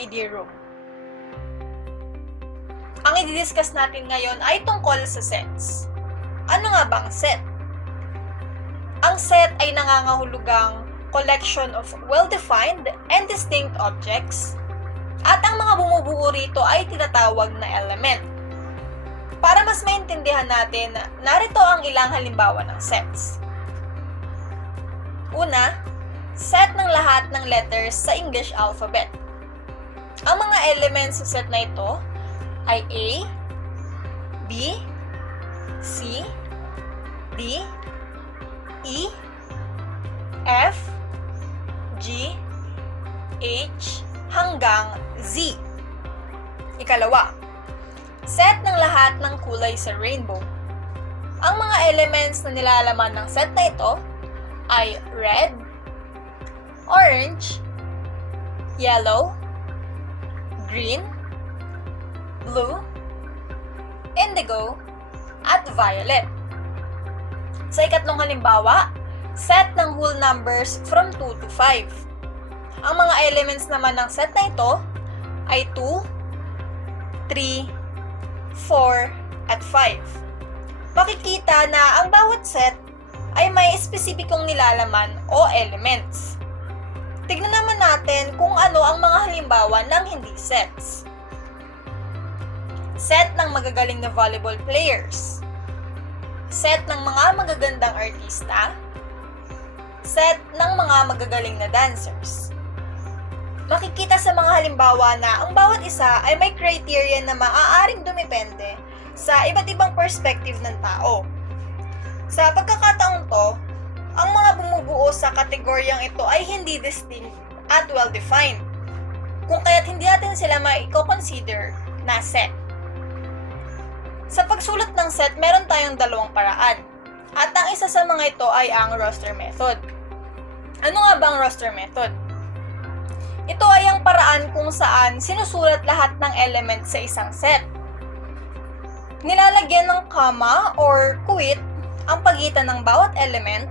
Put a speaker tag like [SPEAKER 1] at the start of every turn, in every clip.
[SPEAKER 1] QED room. Ang i-discuss natin ngayon ay tungkol sa sets. Ano nga bang set? Ang set ay nangangahulugang collection of well-defined and distinct objects at ang mga bumubuo rito ay tinatawag na element. Para mas maintindihan natin, narito ang ilang halimbawa ng sets. Una, set ng lahat ng letters sa English alphabet. Ang mga elements sa set na ito ay A, B, C, D, E, F, G, H, hanggang Z. Ikalawa, set ng lahat ng kulay sa rainbow. Ang mga elements na nilalaman ng set na ito ay red, orange, yellow, green, blue, indigo, at violet. Sa ikatlong halimbawa, set ng whole numbers from 2 to 5. Ang mga elements naman ng set na ito ay 2, 3, 4, at 5. Makikita na ang bawat set ay may espesipikong nilalaman o elements. Kung ano ang mga halimbawa ng hindi sets. Set ng magagaling na volleyball players. Set ng mga magagandang artista. Set ng mga magagaling na dancers. Makikita sa mga halimbawa na ang bawat isa ay may criteria na maaaring dumepende sa iba't ibang perspective ng tao. Sa pagkakataong to, ang mga bumubuo sa kategoryang ito ay hindi distinct at well-defined, kung kaya't hindi natin sila maiko-consider na set. Sa pagsulat ng set, meron tayong dalawang paraan. At ang isa sa mga ito ay ang roster method. Ano nga ba ang roster method? Ito ay ang paraan kung saan sinusulat lahat ng element sa isang set. Nilalagyan ng comma or quit ang pagitan ng bawat element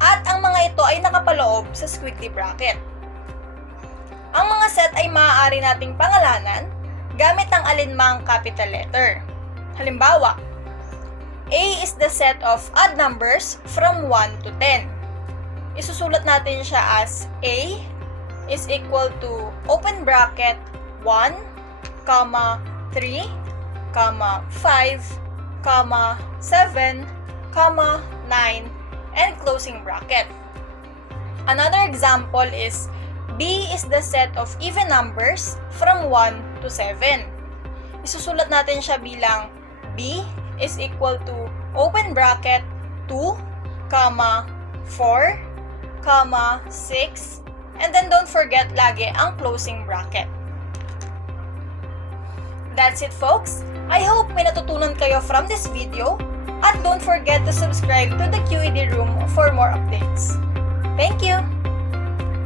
[SPEAKER 1] at ang mga ito ay nakapaloob sa squiggly bracket. Ang mga set ay maaari nating pangalanan gamit ang alinmang capital letter. Halimbawa, A is the set of odd numbers from 1 to 10. Isusulat natin siya as A is equal to open bracket 1, comma 3, comma 5, comma 7, comma 9, and closing bracket. Another example is B is the set of even numbers from 1 to 7. Isusulat natin siya bilang B is equal to open bracket 2, comma 4, comma 6, and then don't forget lagi ang closing bracket. That's it folks. I hope may natutunan kayo from this video at don't forget to subscribe to the QED room for more updates. Thank you!